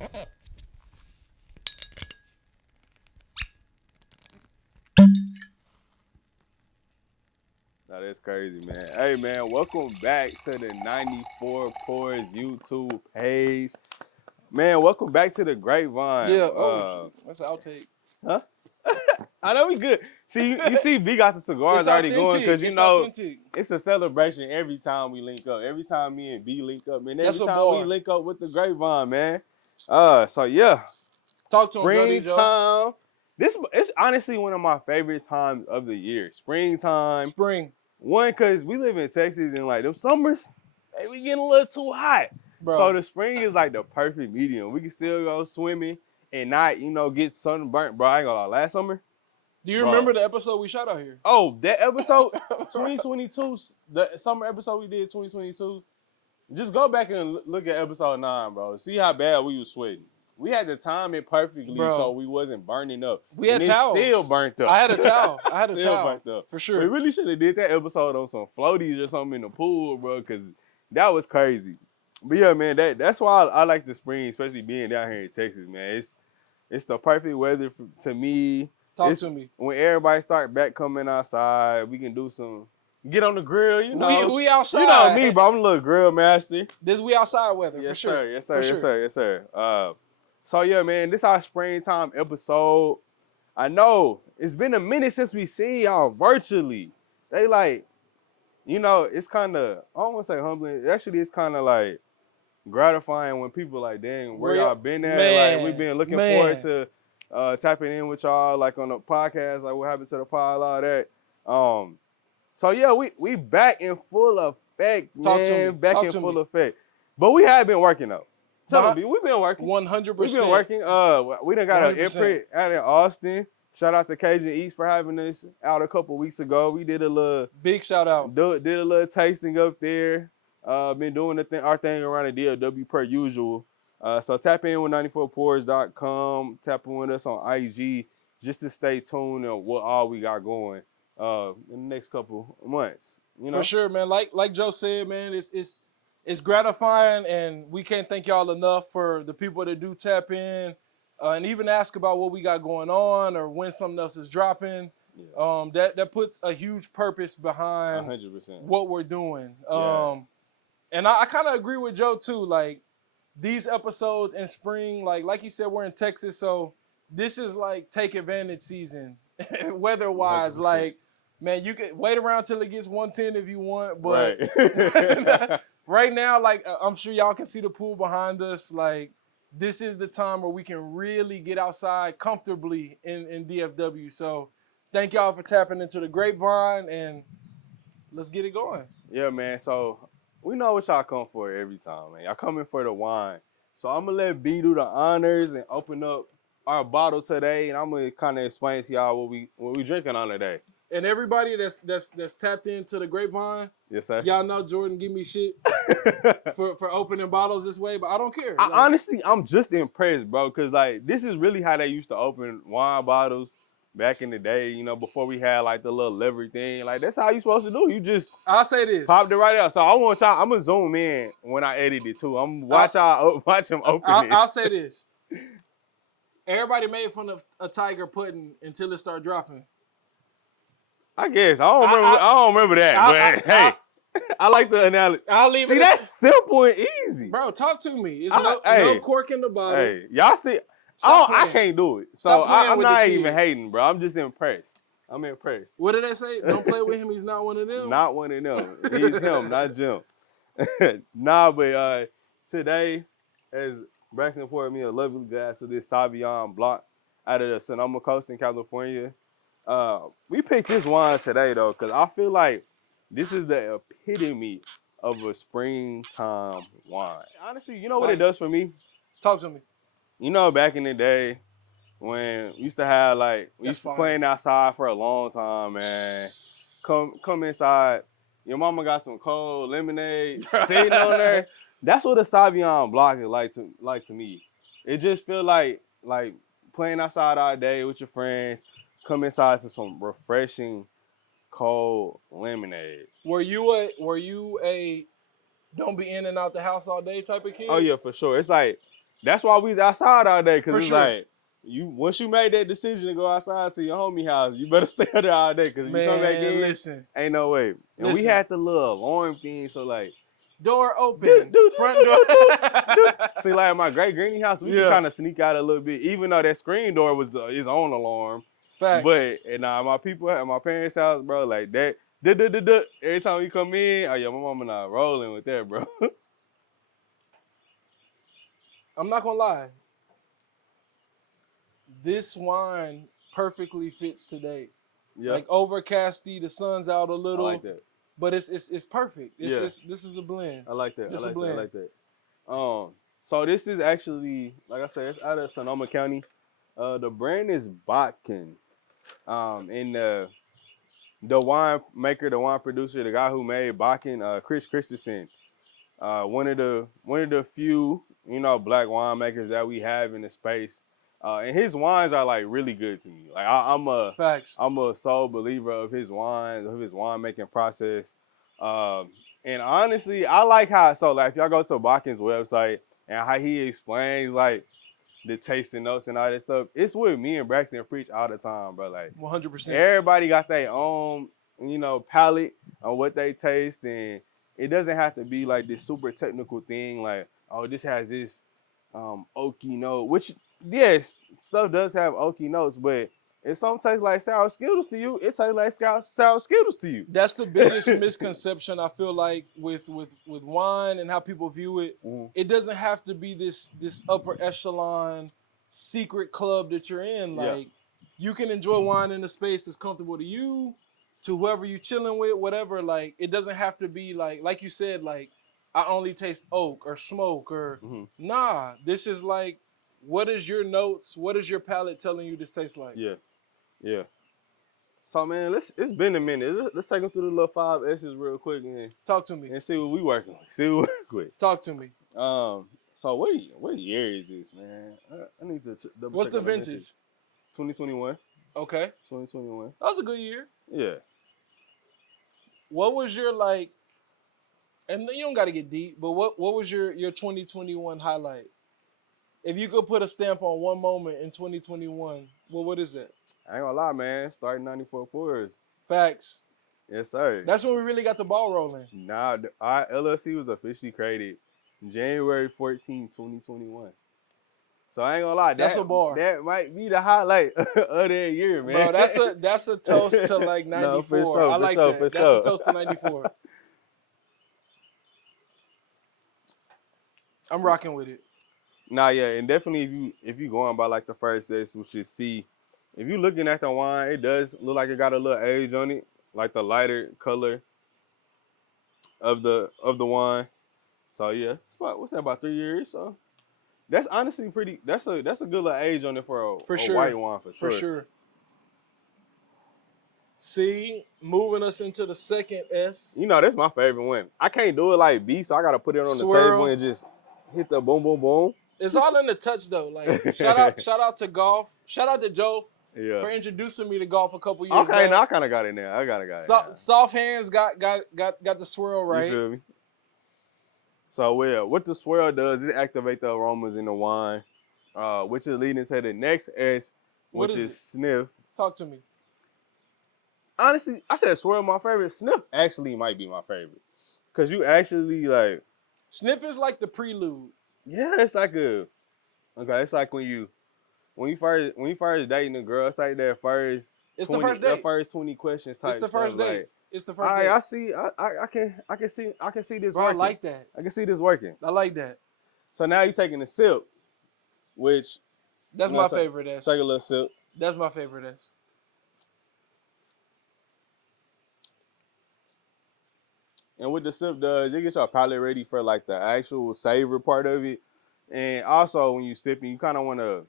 Nah, that's crazy, man. Hey, man, welcome back to the 94 Pours YouTube page. Man, welcome back to the Grapevine. Yeah. Oh, that's an outtake. Huh? I know we good. See, you see, B got the cigars It's already going because it's authentic. it's a celebration every time we link up. Every time me and B link up, man. Every That's a time we bar. link up with the Grapevine, man. So yeah, Talk to him, Jody Joe. springtime. This it's honestly one of my favorite times of the year. Springtime. Spring, One, because we live in Texas and like them summers, hey, we getting a little too hot. bro. So the spring is like the perfect medium. We can still go swimming and not, get sunburnt, bro. I ain't gonna lie. Last summer. Do you Bro. remember the episode we shot out here? Oh, that episode, 2022, the summer episode we did, 2022. Just go back and look at episode 9, bro. See how bad we was sweating. We had to time it perfectly so we wasn't burning up. We had towels. Still burnt up. I had a towel. Still burnt up. For sure. We really should have did that episode on some floaties or something in the pool, bro, because that was crazy. But yeah, man, that's why I like the spring, especially being down here in Texas, man. It's the perfect weather to me. Talk to me. When everybody start back coming outside, we can get on the grill, you know. We outside. You know me, bro. I'm a little grill master. We outside weather, Yes, for sure. sir. Yes, sir. Yes, sir. So yeah, man, this our springtime episode. I know it's been a minute since we seen y'all virtually. They like, it's kind of, I don't want to say humbling. Actually, it's kind of like gratifying when people like, dang, where y'all been at? Man, like, we've been looking forward to tapping in with y'all, like on the podcast, like what happened to the pod, all that. So yeah, we back in full effect, man. Talk to me. Back in full effect. But we have been working though. Tell me, we've been working. 100%. We've been working. We done got 100%. an imprint out in Austin. Shout out to Cajun East for having us out a couple weeks ago. We did a little big shout out. Did a little tasting up there. Been doing our thing around the DLW per usual. So tap in with 94pours.com. Tap in with us on IG just to stay tuned on what all we got going in the next couple months. For sure, man. Like Joe said, man, it's gratifying, and we can't thank y'all enough for the people that do tap in and even ask about what we got going on or when something else is dropping. Yeah. That puts a huge purpose behind 100%. what we're doing. Yeah. And I kind of agree with Joe too. Like these episodes in spring, like you said, we're in Texas, so this is like take advantage season, weather-wise. 100%. Like, man, you can wait around till it gets 110 if you want, but right. Right now, like I'm sure y'all can see the pool behind us. Like this is the time where we can really get outside comfortably in DFW. So thank y'all for tapping into the Grapevine, and let's get it going. Yeah, man. So we know what y'all come for every time, man. Y'all coming for the wine. So I'm gonna let B do the honors and open up our bottle today, and I'm gonna kind of explain to y'all what we drinking on today. And everybody that's tapped into the Grapevine, yes, sir. Y'all know Jordan give me shit for opening bottles this way, but I don't care. Honestly, I'm just impressed, bro, because like this is really how they used to open wine bottles back in the day, before we had like the little lever thing. Like that's how you supposed to do. You just I'll say this. Popped it right out. So I want y'all, I'm gonna zoom in when I edit it too. I'm watch him open it. I'll say this. Everybody made fun of a tiger pudding until it started dropping. I guess. I don't remember that. But hey, I like the analogy. I'll leave it. See, that's simple and easy. Bro, talk to me. It's no cork in the bottle. Hey, y'all see, I can't do it. So I'm not even hating, bro. I'm just impressed. I'm impressed. What did they say? Don't play with him. He's not one of them. Not one of them. He's him, not Jim. But today, as Braxton poured me a lovely glass of this Sauvignon Blanc out of the Sonoma Coast in California. We picked this wine today, though, because I feel like this is the epitome of a springtime wine. Honestly, you know what it does for me? Talk to me. Back in the day when we used to have, we used to playing outside for a long time, man. Come inside. Your mama got some cold lemonade sitting on there. That's what a Sauvignon Blanc is like to me. It just feel like playing outside all day with your friends. Come inside to some refreshing, cold lemonade. Were you a don't be in and out the house all day type of kid? Oh yeah, for sure. It's like That's why we was outside all day, because For it's sure. like, once you made that decision to go outside to your homie house, you better stay there all day, because if you come back in, listen. ain't no way. And we Listen. had the little alarm thing, so like, door open, front door. See, like my great granny house, we could kind of sneak out a little bit, even though that screen door was his own alarm. Facts. But my people at my parents' house, bro, like that, every time we come in, oh yeah, my mama not rolling with that, bro. I'm not gonna lie. This wine perfectly fits today. Yep. Like overcasty, the sun's out a little. I like that. But it's perfect. This is a blend. I like that. It's I like a blend. that. I like that. So this is actually, like I said, it's out of Sonoma County. The brand is Bodkin. And the wine maker, the wine producer, the guy who made Bodkin, Chris Christensen, one of the few, black winemakers that we have in the space. And his wines are like really good to me. Like I'm a sole believer of his wines, of his winemaking process. And honestly, I like how, so like if y'all go to Bodkin's website and how he explains like the tasting notes and all that stuff, it's what me and Braxton preach all the time, bro. Like 100%. Everybody got their own, palate on what they taste, and it doesn't have to be like this super technical thing. Like, oh, this has this oaky note, which yes, stuff does have oaky notes, but if something tastes like sour Skittles to you, it tastes like sour Skittles to you. That's the biggest misconception I feel like with wine and how people view it. It doesn't have to be this upper echelon secret club that you're in. Like you can enjoy wine in a space that's comfortable to you, to whoever you're chilling with, whatever. Like it doesn't have to be like you said, like I only taste oak or smoke or nah. This is like, what is your notes? What is your palate telling you this tastes like? Yeah. So man, it's been a minute. Let's take them through the little 5 S's real quick and talk to me and see what we working with. Talk to me. So what year is this, man? I need to double What's check the vintage? 2021. Okay. 2021. That was a good year. Yeah. What was your and you don't got to get deep, but what was your 2021 highlight? If you could put a stamp on one moment in 2021, what is it? I ain't gonna lie, man. Starting 94 pours. Facts. Yes, sir. That's when we really got the ball rolling. Nah, our LLC was officially created January 14, 2021. So I ain't gonna lie, that's a bar. That might be the highlight of that year, man. Bro, that's a toast to like 94. No, for sure, I like sure, that. That's a toast to 94. I'm rocking with it. Nah, yeah, and definitely if you going by like the first test, which is C, if you looking at the wine, it does look like it got a little age on it, like the lighter color of the wine. So yeah, it's what's that, about 3 years? So that's honestly pretty. That's a good little age on it for a white wine for sure. For sure. C, moving us into the second S. That's my favorite one. I can't do it like B, so I gotta put it on the table and just hit the boom, boom, boom. It's all in the touch though. Like shout out to golf. Shout out to Joe for introducing me to golf a couple years okay, back. now I kind of got it now. I got it. Soft hands got the swirl right. You feel me? So what the swirl does is activate the aromas in the wine, which is leading to the next S, which is sniff. Talk to me. Honestly, I said swirl my favorite. Sniff actually might be my favorite, cause you actually like. Sniff is like the prelude. Yeah, it's like it's like when you first dating a girl, it's like that first. It's 20, the first date. The first 20 questions type. It's the first date. Like, it's the first date. I can see this Bro, working. I like that. I can see this working. I like that. So now you're taking a sip, which that's my favorite S. Take a little sip. That's my favorite S. And what the sip does, it gets your palate ready for like the actual savor part of it. And also when you sipping, you kind of want to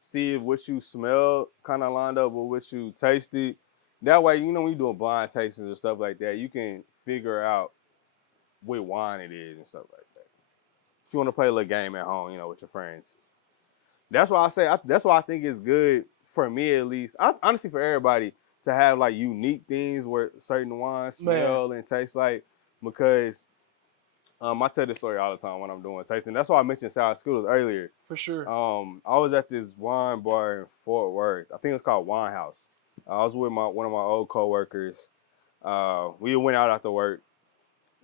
see if what you smell kind of lined up with what you tasted. That way, when you're doing blind tastings and stuff like that, you can figure out what wine it is and stuff like that. If you want to play a little game at home, with your friends. That's why that's why I think it's good for me at least. Honestly, for everybody to have like unique things where certain wines smell and taste like, because I tell this story all the time when I'm doing tasting. That's why I mentioned sour skittles earlier. For sure. I was at this wine bar in Fort Worth. I think it's called Wine House. I was with one of my old coworkers. We went out after work,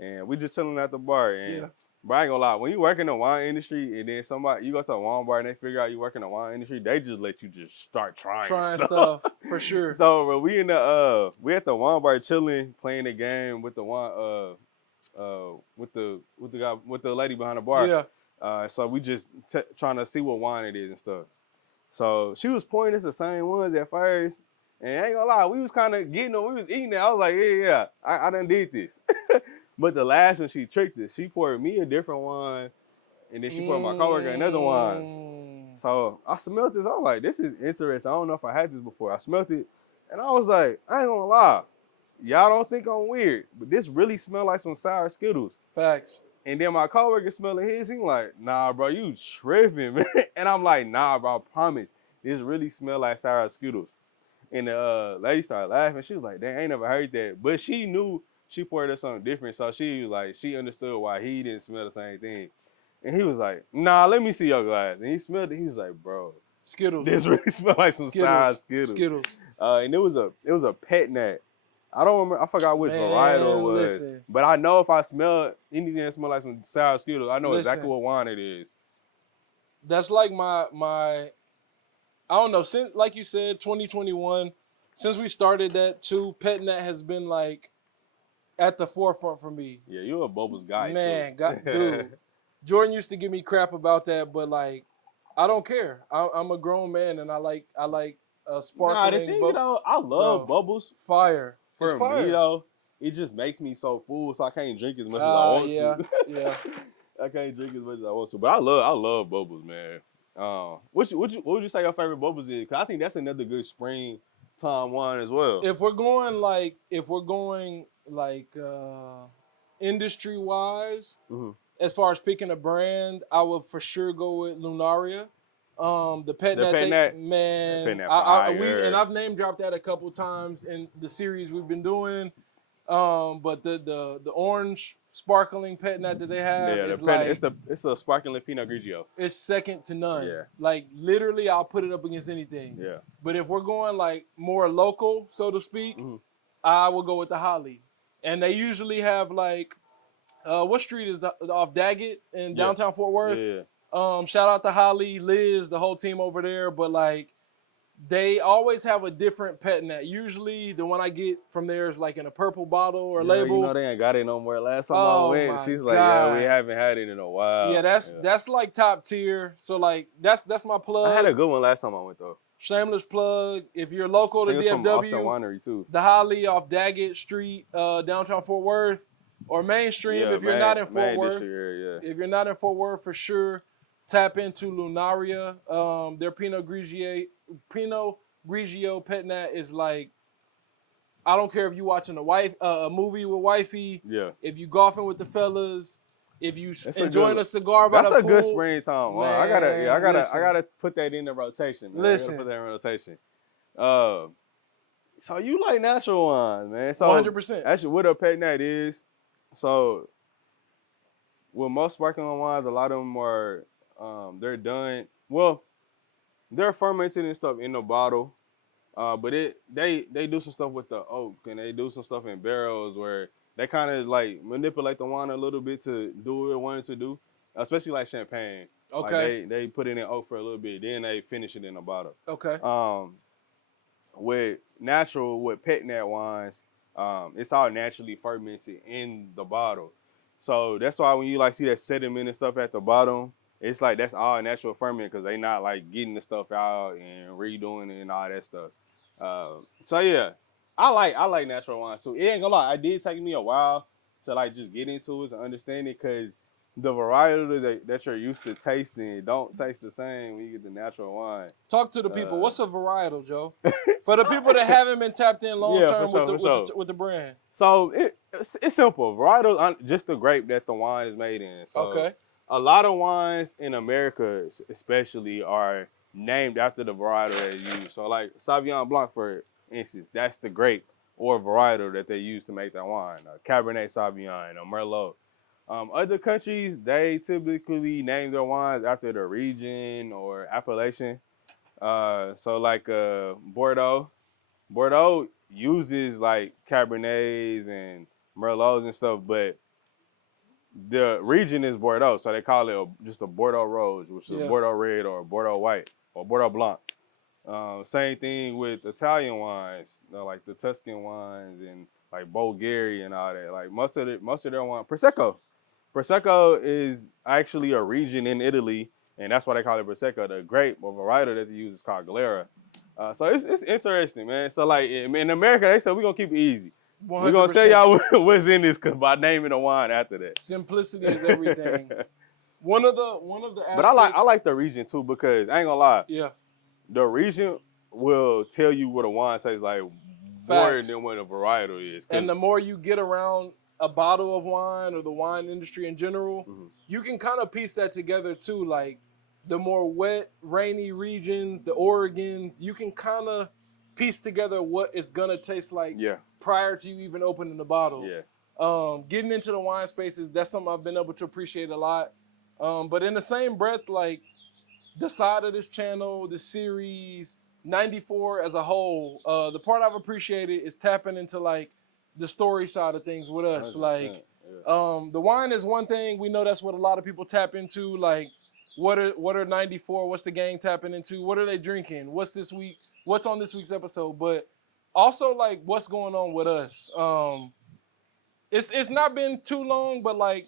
and we just chilling at the bar. And Yeah. but I ain't gonna lie, when you work in the wine industry, and then you go to a wine bar and they figure out you work in the wine industry, they just let you just start trying stuff for sure. So bro, we at the wine bar chilling, playing the game with the wine with the lady behind the bar. Yeah. So we just trying to see what wine it is and stuff. So she was pouring us the same ones at first, and I ain't gonna lie, we was kind of getting them. We was eating it. I was like, yeah, I done did this. But the last one, she tricked us. She poured me a different wine, and then she poured my coworker another wine. So I smelled this. I was like, this is interesting. I don't know if I had this before. I smelled it, and I was like, I ain't gonna lie. Y'all don't think I'm weird, but this really smelled like some sour Skittles. Facts. And then my coworker smelling his, he like, nah, bro, you tripping, man. And I'm like, nah, bro, I promise. This really smell like sour Skittles. And the lady started laughing. She was like, dang, I ain't never heard that. But she knew she poured us something different. So she was like, she understood why he didn't smell the same thing. And he was like, nah, let me see your glass. And he smelled it. He was like, bro, Skittles. this really smells like some sour Skittles. Skittles. And it was a pet nat. I don't remember. I forgot which varietal it was. Listen. But I know if I smell anything that smells like some sour Skittles, I know exactly what wine it is. That's like my I don't know, since like you said, 2021, since we started that too, Pet Nat has been like at the forefront for me. Yeah, you're a Bubbles guy, man, too. Dude. Jordan used to give me crap about that, but like I don't care. I'm a grown man and I like sparkling. Nah, the thing though, I love Bubbles. Fire. For me though, it just makes me so full, so I can't drink as much as I want to. Yeah. I can't drink as much as I want to, but I love Bubbles, man. What would you say your favorite Bubbles is? Cause I think that's another good spring time wine as well. If we're going like industry wise, as far as picking a brand, I would for sure go with Lunaria. The Pet Nat, man, I've name dropped that a couple times in the series we've been doing. But the orange sparkling Pet Nat that they have is it's a sparkling Pinot Grigio. It's second to none. Yeah. Like literally, I'll put it up against anything. Yeah. But if we're going like more local, so to speak, I will go with the Holly. And they usually have like, what street is off Daggett in downtown Fort Worth? Yeah. Shout out to Holly, Liz, the whole team over there. But like, they always have a different Pet Nat. Usually, the one I get from there is like in a purple bottle or label. You know they ain't got it no more. Last time I went, she's like, yeah, we haven't had it in a while. Yeah, that's like top tier. So like, that's my plug. I had a good one last time I went though. Shameless plug. If you're local to DFW, from Austin Winery too. The Holly off Daggett Street, downtown Fort Worth, or Mainstream if you're not in Fort Worth. If you're not in Fort Worth, for sure, tap into Lunaria. Their Pinot Grigio Pet Nat is like, I don't care if you watching a movie with wifey. Yeah. If you golfing with the fellas. If you enjoying a cigar by the pool. That's a good springtime wine. I gotta put that in the rotation, man. Listen. I gotta put that in rotation. So you like natural wines, man. So 100%. Actually, what a Pet Nat is, so with most sparkling wines, a lot of them are they're done. Well, they're fermented and stuff in the bottle. But they do some stuff with the oak, and they do some stuff in barrels where they kind of like manipulate the wine a little bit to do what it wanted to do, especially like champagne. Okay. Like they put it in oak for a little bit, then they finish it in a bottle. Okay. With Pet Nat wines, it's all naturally fermented in the bottle. So that's why when you like see that sediment and stuff at the bottom, it's like that's all natural ferment because they not like getting the stuff out and redoing it and all that stuff. So yeah, I like natural wine. So it ain't gonna lie, it did take me a while to like just get into it and understand it because the variety that you're used to tasting don't taste the same when you get the natural wine. Talk to the people. What's a varietal, Joe? For the people that haven't been tapped in long term with the brand. So it's simple. Varietal, just the grape that the wine is made in. So okay. A lot of wines in America, especially, are named after the varietal they use. So, like Sauvignon Blanc, for instance, that's the grape or varietal that they use to make that wine. Cabernet Sauvignon, or Merlot. Other countries, they typically name their wines after the region or appellation. So like Bordeaux. Bordeaux uses like Cabernets and Merlots and stuff, but the region is Bordeaux, so they call it just a Bordeaux Rose, which is a Bordeaux Red or a Bordeaux White or Bordeaux Blanc. Same thing with Italian wines, like the Tuscan wines and like Bulgaria and all that. Like most of their wine, Prosecco. Prosecco is actually a region in Italy, and that's why they call it Prosecco. The grape or varietal that they use is called Galera. So it's interesting, man. So like in America, they said we're gonna keep it easy. 100%. We're gonna tell y'all what's in this by naming the wine after that. Simplicity is everything. One of the aspects. But I like the region too because I ain't gonna lie. Yeah. The region will tell you what a wine tastes like more than what a varietal is. And the more you get around a bottle of wine or the wine industry in general, you can kind of piece that together too. Like the more wet, rainy regions, the Oregons, you can kind of piece together what it's gonna taste like prior to you even opening the bottle. Yeah. Getting into the wine spaces, that's something I've been able to appreciate a lot. But in the same breath, like the side of this channel, the series, 94 as a whole, the part I've appreciated is tapping into like the story side of things with us. Like, the wine is one thing. We know that's what a lot of people tap into. Like, what are 94? What's the gang tapping into? What are they drinking? What's this week? What's on this week's episode? But also like what's going on with us. It's not been too long, but like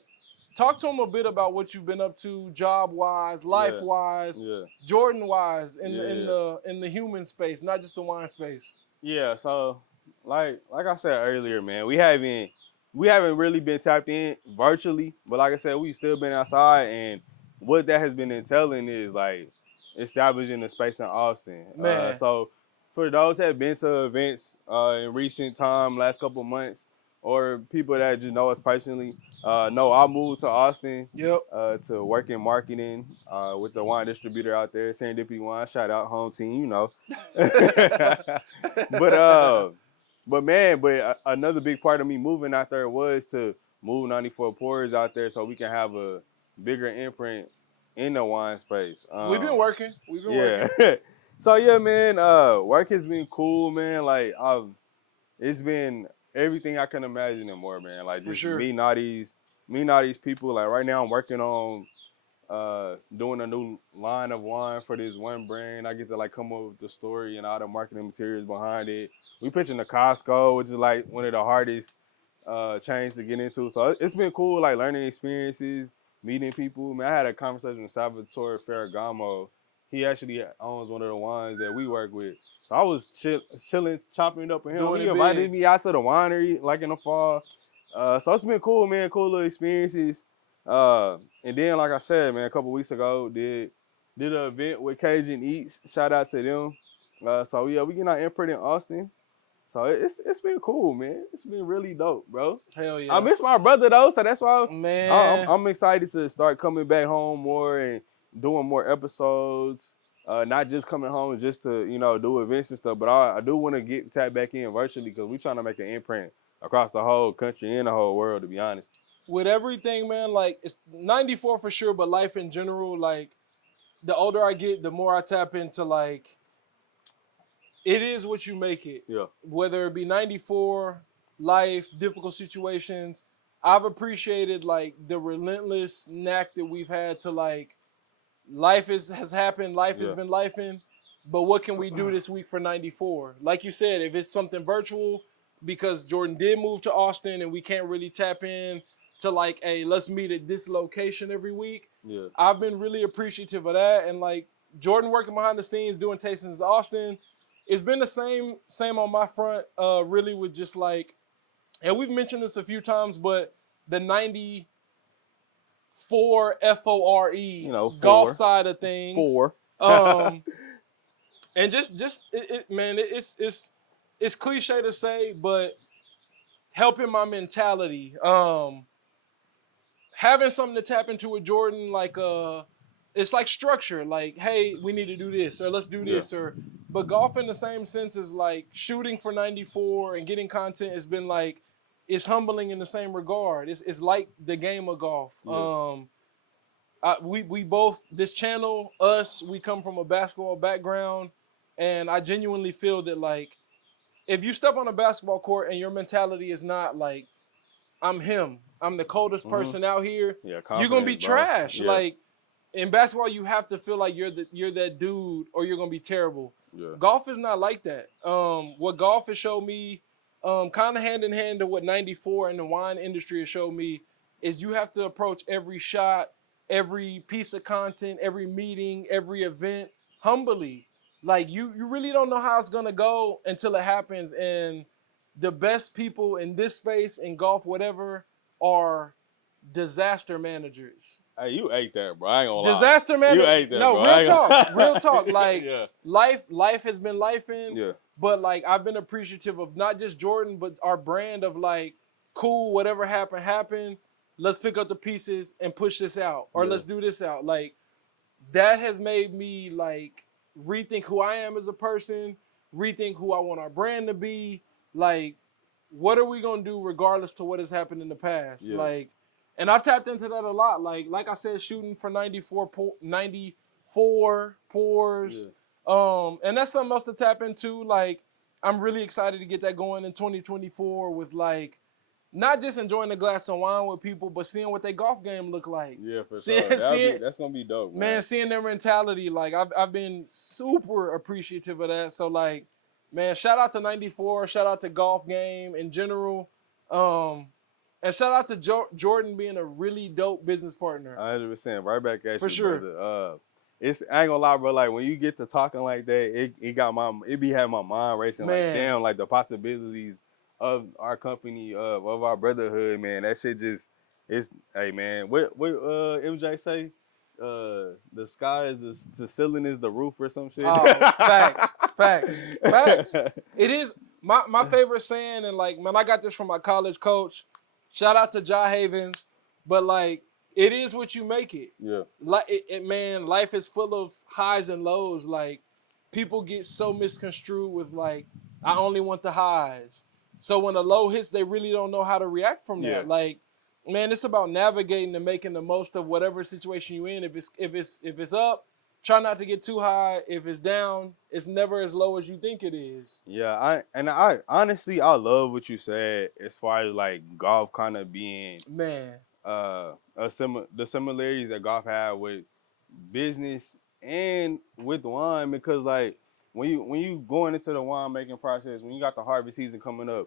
talk to them a bit about what you've been up to, job-wise, life-wise, Jordan-wise, in the human space, not just the wine space. Yeah, so like I said earlier, man, we haven't really been tapped in virtually, but like I said, we've still been outside, and what that has been entailing is like establishing a space in Austin. Man. So for those that have been to events in recent time, last couple of months, or people that just know us personally, know I moved to Austin to work in marketing with the wine distributor out there, Serendipity Wine. Shout out home team, you know. But man, another big part of me moving out there was to move 94 Pours out there so we can have a bigger imprint in the wine space. We've been working. Working. So yeah, man, work has been cool, man. Like it's been everything I can imagine and more, man. Like just meeting all these people. Like right now I'm working on doing a new line of wine for this one brand. I get to like come up with the story and all the marketing materials behind it. We pitching to Costco, which is like one of the hardest chains to get into. So it's been cool, like learning experiences, meeting people. Man, I had a conversation with Salvatore Ferragamo. He actually owns one of the wines that we work with. So I was chilling, chopping it up with him. He invited me out to the winery like in the fall. So it's been cool, man. Cool little experiences. And then, like I said, man, a couple weeks ago, did an event with Cajun Eats. Shout out to them. So yeah, we getting our imprint in Austin. So it's been cool, man. It's been really dope, bro. Hell yeah. I miss my brother though, so that's why man. I'm excited to start coming back home more and doing more episodes. Not just coming home just to, do events and stuff, but I do want to get tapped back in virtually because we're trying to make an imprint across the whole country and the whole world, to be honest. With everything, man, like it's 94 for sure, but life in general, like the older I get, the more I tap into like it is what you make it. Yeah. Whether it be 94, life, difficult situations, I've appreciated like the relentless knack that we've had to like life has happened, life has been lifing, but what can we do this week for 94? Like you said, if it's something virtual, because Jordan did move to Austin and we can't really tap in to like, hey, let's meet at this location every week. Yeah. I've been really appreciative of that. And like Jordan working behind the scenes, doing tastings in Austin, it's been the same on my front, really with just like, and we've mentioned this a few times, but the 94 FORE, golf side of things. And just man, it's cliche to say, but helping my mentality. Having something to tap into with Jordan, like it's like structure. Like, hey, we need to do this, or let's do this, but golf in the same sense is like shooting for 94 and getting content has been like it's humbling in the same regard. It's like the game of golf. Yeah. We both, this channel, us, we come from a basketball background, and I genuinely feel that, like, if you step on a basketball court and your mentality is not like, I'm him, I'm the coldest person out here, Yeah, you're gonna be confidence, bro. trash. Yeah. Like, in basketball, you have to feel like you're that dude, or you're gonna be terrible. Yeah. Golf is not like that. What golf has showed me, kind of hand in hand to what 94 and the wine industry has showed me, is you have to approach every shot, every piece of content, every meeting, every event humbly. Like, you really don't know how it's gonna go until it happens. And the best people in this space, in golf, whatever, are disaster managers. Hey, you ate that, bro. I ain't gonna lie. Disaster manager. You ate that, no, bro. real talk. Real talk. Like, yeah. life has been lifing. Yeah. But, like, I've been appreciative of not just Jordan, but our brand of, like, cool, whatever happened. Let's pick up the pieces and push this out, or let's do this out. Like, that has made me, like, rethink who I am as a person, rethink who I want our brand to be. Like, what are we gonna do regardless to what has happened in the past? Yeah. Like, and I've tapped into that a lot. Like I said, shooting for 94 pours. Yeah. And that's something else to tap into. Like, I'm really excited to get that going in 2024 with, like, not just enjoying a glass of wine with people, but seeing what their golf game look like. Yeah, for sure. That's gonna be dope, man. Seeing their mentality. Like, I've been super appreciative of that. So, like, man, shout out to 94. Shout out to golf game in general. And shout out to Jordan being a really dope business partner. 100%. Right back at For you, sure. brother. I ain't gonna lie, bro. Like, when you get to talking like that, it be having my mind racing. Man. Like, damn, like the possibilities of our company, of our brotherhood, man. That shit just, hey, man. What MJ say? The sky is the ceiling is the roof or some shit. Oh, facts. It is my favorite saying, and, like, man, I got this from my college coach. Shout out to Ja Havens, but, like, it is what you make it. Yeah. Like, man, life is full of highs and lows. Like, people get so misconstrued with, like, I only want the highs. So when a low hits, they really don't know how to react from that. Yeah. Like, man, it's about navigating and making the most of whatever situation you're in. If it's up, try not to get too high. If it's down, it's never as low as you think it is. Yeah, I honestly, I love what you said as far as, like, golf kind of being, man, the similarities that golf had with business and with wine, because, like, when you going into the wine making process, when you got the harvest season coming up,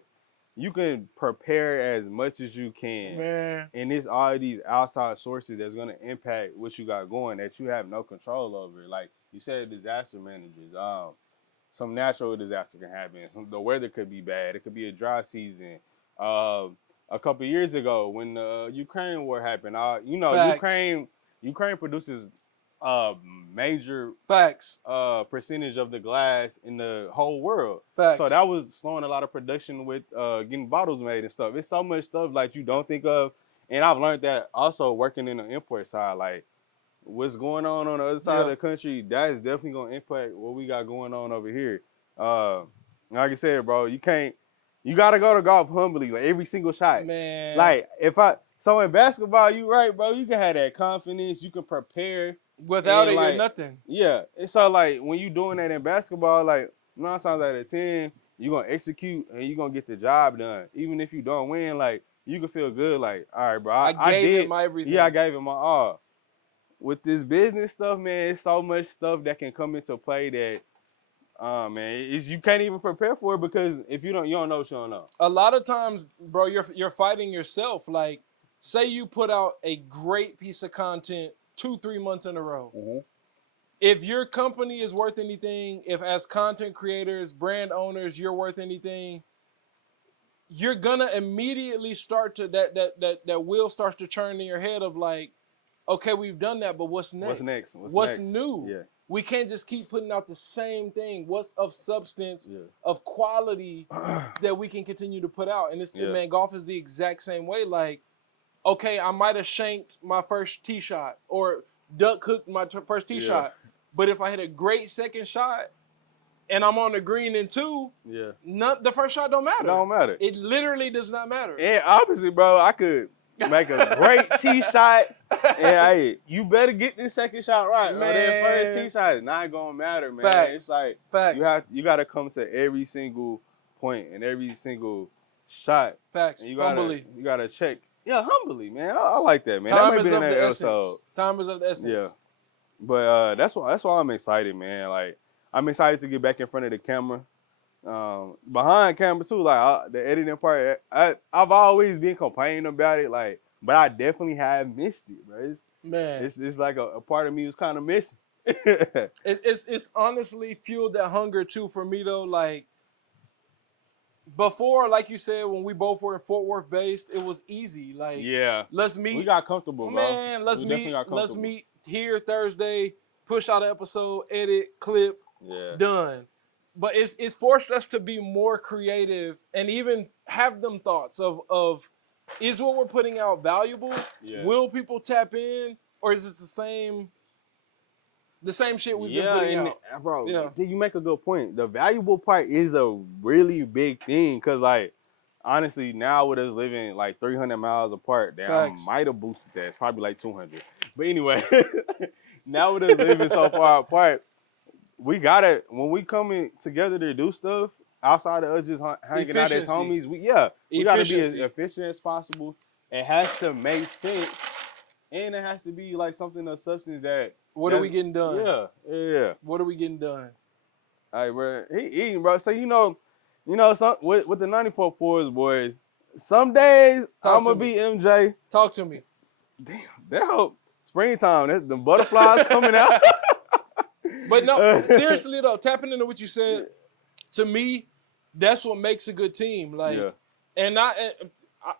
you can prepare as much as you can. Man. And it's all these outside sources that's gonna impact what you got going that you have no control over. Like you said, disaster managers. Some natural disaster can happen. The weather could be bad. It could be a dry season. A couple of years ago, when the Ukraine war happened, Ukraine produces major percentage of the glass in the whole world. Facts. So that was slowing a lot of production with getting bottles made and stuff. It's so much stuff, like, you don't think of. And I've learned that also working in the import side, like, what's going on the other side of the country, that is definitely going to impact what we got going on over here. Like I said, bro, you got to go to golf humbly, like, every single shot. Man. Like, so in basketball, you right, bro, you can have that confidence, you can prepare. Without it, like, you're nothing. Yeah. And so, like, when you doing that in basketball, like, 9 times out of 10, you're going to execute and you're going to get the job done. Even if you don't win, like, you can feel good, like, all right, bro, I gave it my everything. Yeah, I gave it my all. With this business stuff, man, it's so much stuff that can come into play that, man, you can't even prepare for it, because if you don't know what you don't know. A lot of times, bro, you're fighting yourself. Like, say you put out a great piece of content 2-3 months in a row. Mm-hmm. If your company is worth anything, if as content creators, brand owners, you're worth anything, you're gonna immediately start to that wheel starts to turn in your head of, like, okay, we've done that, but what's next? What's new? Yeah. We can't just keep putting out the same thing. What's of substance, of quality that we can continue to put out? And man, golf is the exact same way. Like, okay, I might have shanked my first tee shot or duck hooked my first tee shot, but if I hit a great second shot, and I'm on the green in 2, the first shot don't matter. It don't matter. It literally does not matter. And obviously, bro, I could make a great tee shot. And hey, you better get this second shot right. Man. Or that first tee shot is not gonna matter, man. Facts. It's like you gotta come to every single point and every single shot. Facts. And you gotta check. Yeah, humbly, man. I like that, man. Time that might is be of in that the episode. essence. Time is of the essence. Yeah. But that's why I'm excited, man. Like, I'm excited to get back in front of the camera. Behind camera too, like the editing part, I've always been complaining about it, like, but I definitely have missed it, bro. It's like a part of me was kind of missing. it's honestly fueled that hunger too for me though. Like before, like you said, when we both were in Fort Worth based, it was easy. Like let's meet. We got comfortable, bro. Man, let's meet here Thursday. Push out an episode, edit, clip, done. But it's forced us to be more creative and even have them thoughts of is what we're putting out valuable? Yeah. Will people tap in? Or is it the same shit we've been putting out? Bro, you make a good point. The valuable part is a really big thing because, like, honestly, now with us living like 300 miles apart, I might have boosted that. It's probably like 200. But anyway, now with us living so far apart, we gotta, when we coming together to do stuff outside of us just hanging out as homies, we gotta be as efficient as possible. It has to make sense, and it has to be like something of substance that. What are we getting done? Yeah. What are we getting done? All right, bro. He eating, bro. So some, with the 94 Fours, boys. Some days I'm gonna be MJ. Talk to me. Damn, that hope springtime. The butterflies coming out. But no, seriously though, tapping into what you said, to me, that's what makes a good team. Like, and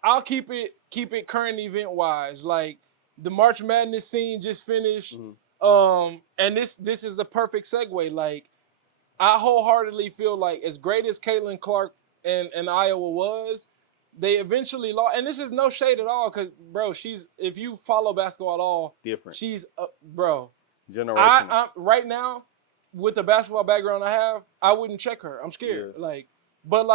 I'll keep it current event wise. Like the March Madness scene just finished, and this is the perfect segue. Like, I wholeheartedly feel like as great as Caitlin Clark and Iowa was, they eventually lost. And this is no shade at all, because bro, if you follow basketball at all, different. She's bro. Generational. I right now, with the basketball background I have, I wouldn't check her. I'm scared. But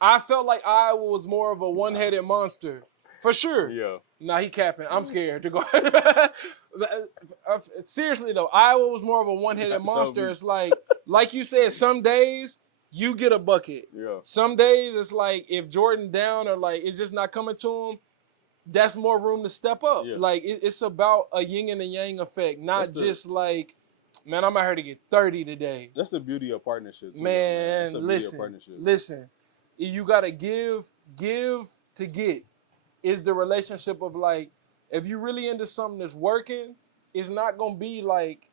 I felt like Iowa was more of a one-headed monster, for sure. Yeah. Nah, he capping. I'm scared to go. Seriously though, Iowa was more of a one-headed monster. It's like you said, some days you get a bucket. Yeah. Some days it's like if Jordan down or like it's just not coming to him, that's more room to step up. Yeah. Like it's about a yin and a yang effect, not just like, man, I'm out here to get 30 today. That's the beauty of partnerships. Man, listen. You gotta give to get. Is the relationship of like, if you really into something that's working, it's not gonna be like,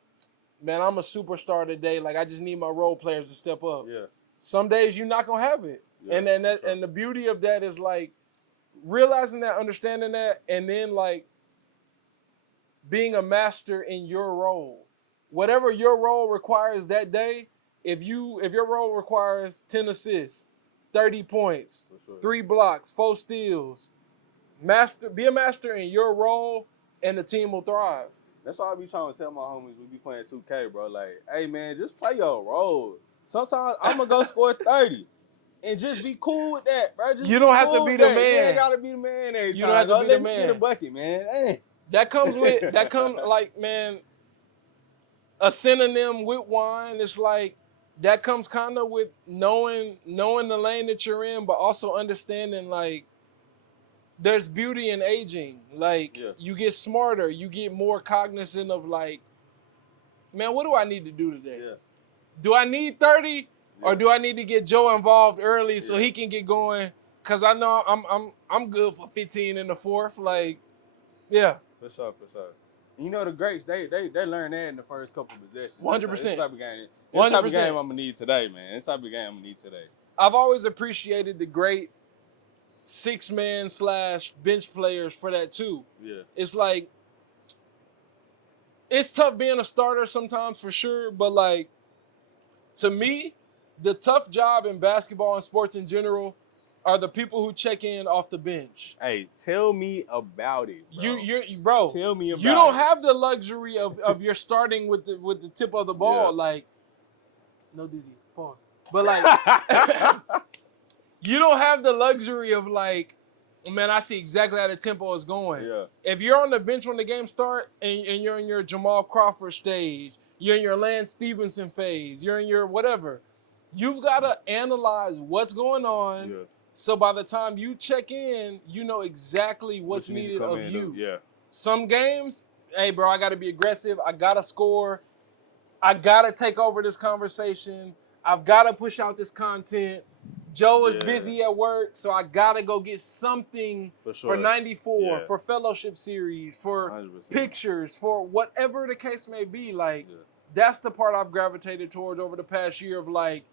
man, I'm a superstar today. Like I just need my role players to step up. Yeah. Some days you're not gonna have it, and the beauty of that is like, realizing that, understanding that, and then like being a master in your role. Whatever your role requires that day, if your role requires 10 assists, 30 points, 3 blocks, 4 steals, be a master in your role and the team will thrive. That's why I be trying to tell my homies we be playing 2K, bro. Like, hey man, just play your role. Sometimes I'm gonna go score 30. And just be cool with that, bro. You don't have to be the man. You ain't gotta be the man every time. You don't have to be the man. Let me get a bucket, man. Hey. That comes like, man, a synonym with wine. It's like that comes kind of with knowing the lane that you're in, but also understanding like there's beauty in aging. Like you get smarter, you get more cognizant of like, man, what do I need to do today? Yeah. Do I need 30? Or do I need to get Joe involved early so he can get going? Cause I know I'm good for 15 in the fourth. Like, yeah. For sure. You know the greats, they learn that in the first couple of possessions. 100%. This type of game I'm gonna need today, man. This type of game I'm gonna need today. I've always appreciated the great 6-man / bench players for that too. Yeah. It's like, it's tough being a starter sometimes for sure, but like, to me, the tough job in basketball and sports in general are the people who check in off the bench. Hey, tell me about it, bro. Tell me about it. You don't have the luxury of you're starting with the tip of the ball. Yeah. Like, No Diddy. Pause. But like, you don't have the luxury of like, man, I see exactly how the tempo is going. Yeah. If you're on the bench when the game starts and you're in your Jamal Crawford stage, you're in your Lance Stevenson phase, you're in your whatever, you've got to analyze what's going on. Yeah. So by the time you check in, you know exactly what's needed of you. Yeah. Some games, hey, bro, I got to be aggressive. I got to score. I got to take over this conversation. I've got to push out this content. Joe is busy at work, so I got to go get something for 94, for fellowship series, for 100%. Pictures, for whatever the case may be. Like, that's the part I've gravitated towards over the past year of like,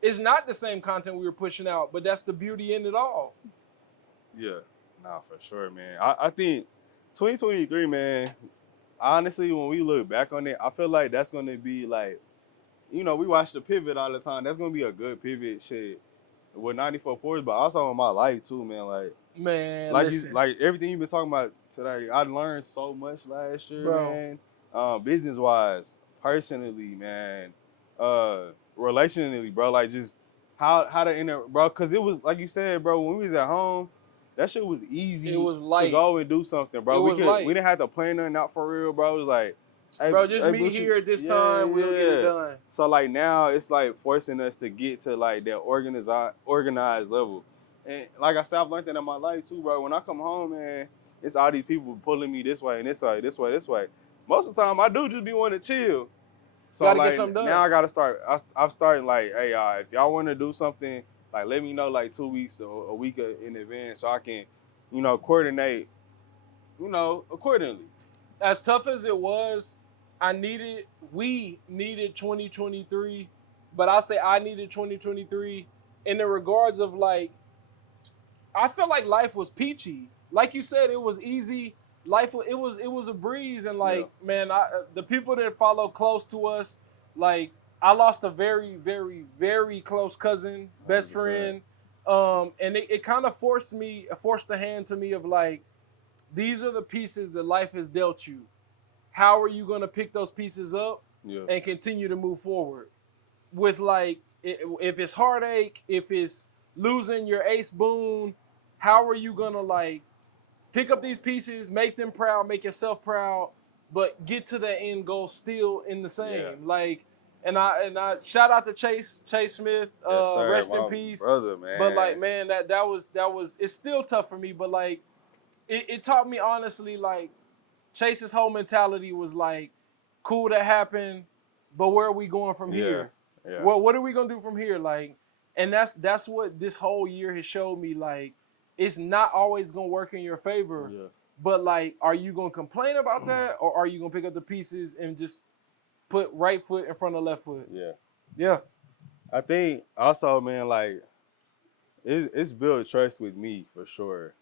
it's not the same content we were pushing out, but that's the beauty in it all. Yeah, nah, for sure, man. I think 2023, man, honestly, when we look back on it, I feel like that's going to be like, you know, we watch the pivot all the time. That's going to be a good pivot shit with 94 pours, but also in my life too, man. Like, like everything you've been talking about today, I learned so much last year, bro. Man. Business-wise, personally, man, relationally, bro. Like, just how to bro. Because it was, like you said, bro, when we was at home, that shit was easy. It was light. To go and do something, bro. We didn't have to plan nothing out for real, bro. It was like, hey, bro, just meet here at this time. We'll get it done. So, like, now it's, like, forcing us to get to, like, that organized level. And, like I said, I've learned that in my life, too, bro. When I come home, man, it's all these people pulling me this way and this way, this way, this way. Most of the time, I do just be wanting to chill. So, gotta like, get something done. Now I got to start. I've started, like, hey, if y'all want to do something, like, let me know, like, 2 weeks or a week in advance so I can, you know, coordinate, you know, accordingly. As tough as it was, we needed 2023, but I'll say I needed 2023 in the regards of like, I felt like life was peachy. Like you said, it was easy. It was a breeze. And like, man, the people that follow close to us, like I lost a very, very, very close cousin, best 100%. Friend. And it kind of forced the hand to me of like, these are the pieces that life has dealt you. How are you going to pick those pieces up and continue to move forward? With like, if it's heartache, if it's losing your ace boon, how are you going to like pick up these pieces, make them proud, make yourself proud, but get to the end goal still in the same? Yeah. Like, and I shout out to Chase Smith, rest in peace. Brother, man. But like, man, that was, it's still tough for me, but like, it taught me honestly, like, Chase's whole mentality was like, cool, that happened, but where are we going from here? Yeah. What are we gonna do from here? Like, and that's what this whole year has showed me. Like, it's not always gonna work in your favor. Yeah. But like, are you gonna complain about that, or are you gonna pick up the pieces and just put right foot in front of left foot? Yeah. Yeah. I think also, man, like, it's built trust with me for sure.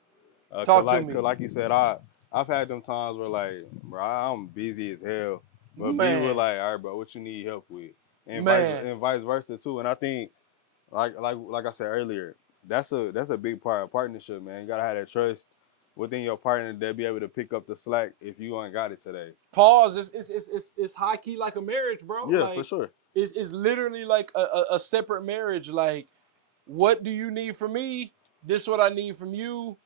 Talk to me. Cause like you said, I've had them times where like, bro, I'm busy as hell, but people were like, all right, bro, what you need help with, and vice versa too. And I think, like I said earlier, that's a big part of partnership, man. You gotta have that trust within your partner to be able to pick up the slack if you ain't got it today. Pause. It's high key like a marriage, bro. Yeah, like, for sure. It's literally like a separate marriage. Like, what do you need from me? This is what I need from you.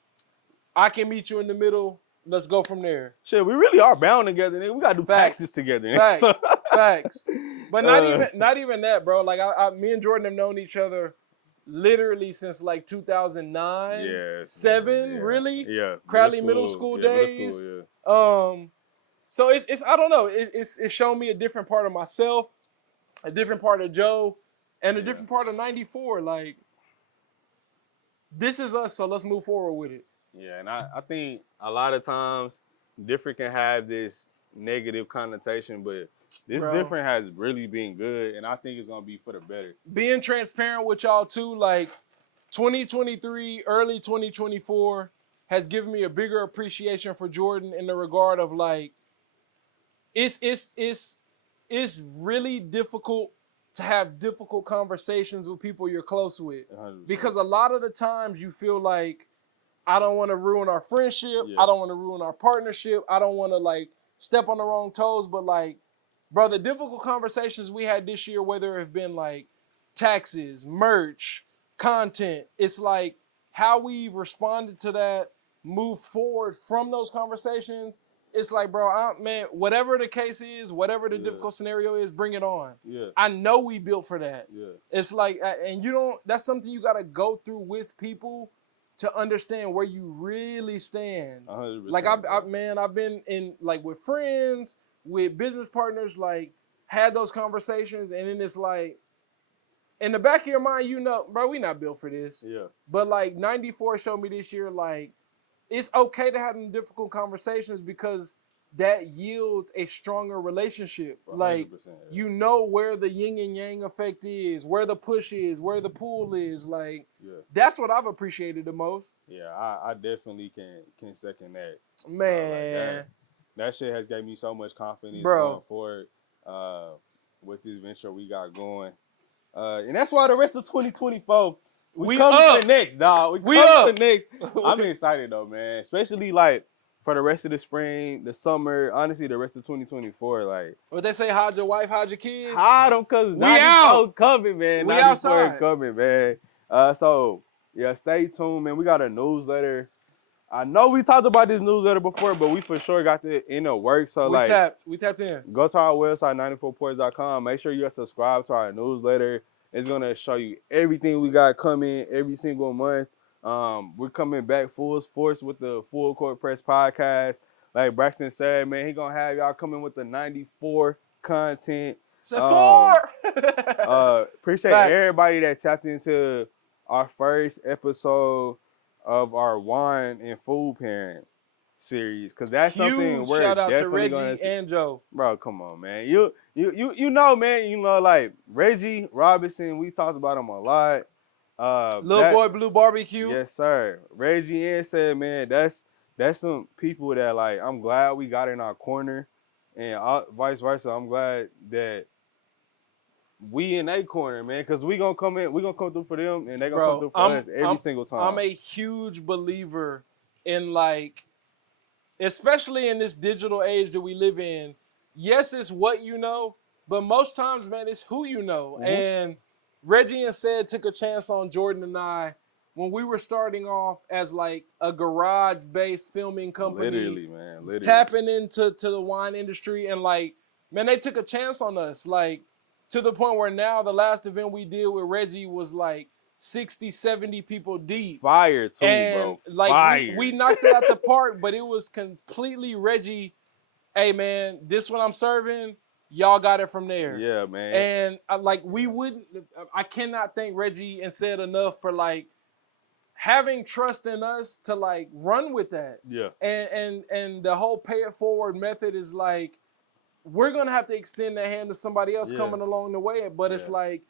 I can meet you in the middle. Let's go from there. Shit, we really are bound together. Nigga. We gotta do taxes together. Facts. Facts. But not even that, bro. Like me and Jordan have known each other literally since like 2009, 7, really. Yeah. Crowley middle school days. So it's I don't know. It's shown me a different part of myself, a different part of Joe, and a different part of 94. Like, this is us, so let's move forward with it. Yeah, and I think a lot of times different can have this negative connotation, but this different has really been good, and I think it's going to be for the better. Being transparent with y'all, too, like 2023, early 2024 has given me a bigger appreciation for Jordan in the regard of, like, it's really difficult to have difficult conversations with people you're close with. 100%. Because a lot of the times you feel like, I don't want to ruin our friendship. I don't want to ruin our partnership. I don't want to, like, step on the wrong toes. But, like, bro, the difficult conversations we had this year, whether it have been like taxes, merch, content, it's like how we responded to that, move forward from those conversations. It's like, bro, man, whatever the case is, whatever the difficult scenario is, bring it on. Yeah. I know we built for that. Yeah. It's like, and you don't, that's something you got to go through with people to understand where you really stand. 100%. Like, I've been in, like, with friends, with business partners, like, had those conversations, and then it's like, in the back of your mind, you know, bro, we not built for this. Yeah. But, like, 94 showed me this year, like, it's okay to have them difficult conversations because that yields a stronger relationship. 100%, like, you know where the yin and yang effect is, where the push is, where the pull is. Like, that's what I've appreciated the most. Yeah, I definitely can second that. Man. Like that shit has gave me so much confidence going forward with this venture we got going. And that's why the rest of 2024, we come to the next, dog. We come to the next. I'm excited, though, man. Especially, like, for the rest of the spring, the summer, honestly, the rest of 2024, like. What they say, hide your wife, hide your kids? Hide them, because 94 coming, man. We 94 outside. coming, man. So, yeah, stay tuned, man. We got a newsletter. I know we talked about this newsletter before, but we for sure got it in the works. So, we tapped in. Go to our website, 94points.com. Make sure you're subscribed to our newsletter. It's going to show you everything we got coming every single month. We're coming back full force with the Full Court Press podcast. Like Braxton said, man, he going to have y'all coming with the 94 content. Appreciate everybody that tapped into our first episode of our wine and food pairing series, because that's something we're shout out definitely to Reggie and Joe. Bro, come on, man. You know, man. You know, like Reggie Robinson. We talked about him a lot. Little Boy Blue Barbecue. Yes, sir. Reggie and said, man, that's some people that, like, I'm glad we got in our corner, and vice versa. I'm glad that we in their corner, man, because we gonna come through for them, and they gonna come through for us every single time. I'm a huge believer in, like, especially in this digital age that we live in, yes, it's what you know, but most times, man, it's who you know. Mm-hmm. And Reggie and Said took a chance on Jordan and I when we were starting off as, like, a garage-based filming company. Literally, man. Literally. Tapping into the wine industry. And, like, man, they took a chance on us. Like, to the point where now the last event we did with Reggie was, like, 60, 70 people deep. Fire, too, and, bro. Like, fire. We knocked it out the park, but it was completely Reggie. Hey, man, this what I'm serving. Y'all got it from there. Yeah, man. And, I cannot thank Reggie and Said enough for, like, having trust in us to, like, run with that. Yeah. And the whole pay it forward method is, like, we're going to have to extend that hand to somebody else coming along the way. But it's like,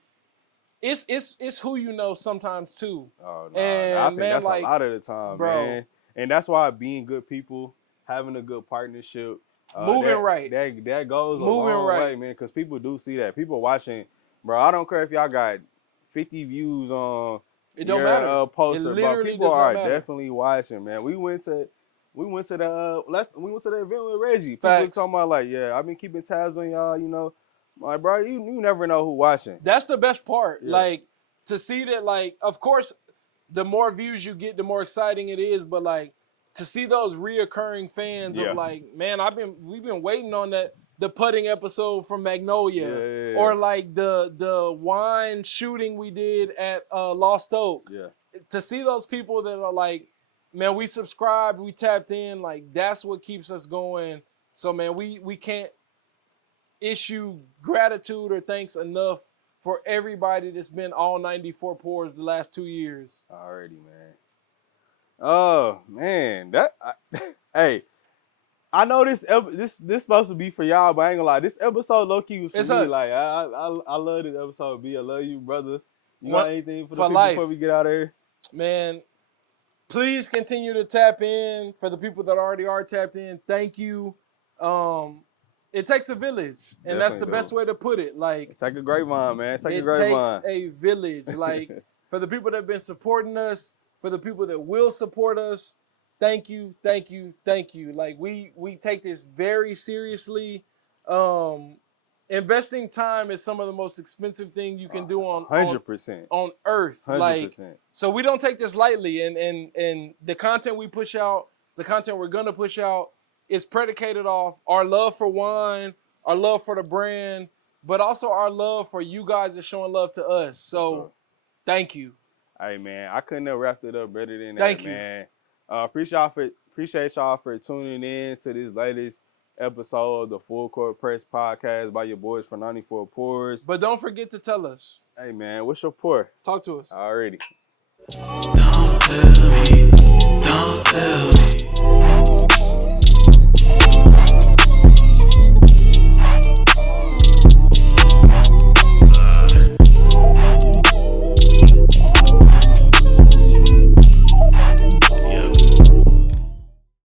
it's who you know sometimes too. Oh, no. And I think man, that's like, a lot of the time, bro, man. And that's why being good people, having a good partnership, moving right. That goes a long way, man, because people do see that. People watching, bro, I don't care if y'all got 50 views on your poster, bro. People are definitely watching, man. We went to the event with Reggie. People talking about, like, yeah, I've been keeping tabs on y'all, you know. Like, bro, you never know who watching. That's the best part. Yeah. Like, to see that, like, of course, the more views you get, the more exciting it is. But, like, to see those reoccurring fans of, like, man, we've been waiting on the putting episode from Magnolia, or like the wine shooting we did at Lost Oak. Yeah. To see those people that are like, man, we subscribed, we tapped in, like, that's what keeps us going. So, man, we can't issue gratitude or thanks enough for everybody that's been all 94 pours the last 2 years. Already, man. Oh, man. Hey, I know this supposed to be for y'all, but I ain't gonna lie. This episode low-key was for me. Us. Like, I love this episode, B. I love you, brother. You got anything for the people life. before we get out of here? Man, please continue to tap in. For the people that already are tapped in, thank you. It takes a village, and that's the best way to put it. Like, take a grapevine, man. Take a grapevine. It takes a village. Like, for the people that have been supporting us, for the people that will support us, thank you, thank you, thank you. Like, we take this very seriously. investing time is some of the most expensive thing you can do on 100%. on earth. 100%. Like, so we don't take this lightly, and the content we push out, the content we're gonna push out, is predicated off our love for wine, our love for the brand, but also our love for you guys that showing love to us. So, thank you. Hey man, I couldn't have wrapped it up better than that, Thank you. man. Appreciate y'all for tuning in to this latest episode of the Full Court Press podcast by your boys from 94 Pours. But don't forget to tell us. Hey man, what's your pour? Talk to us. Already. Don't tell me.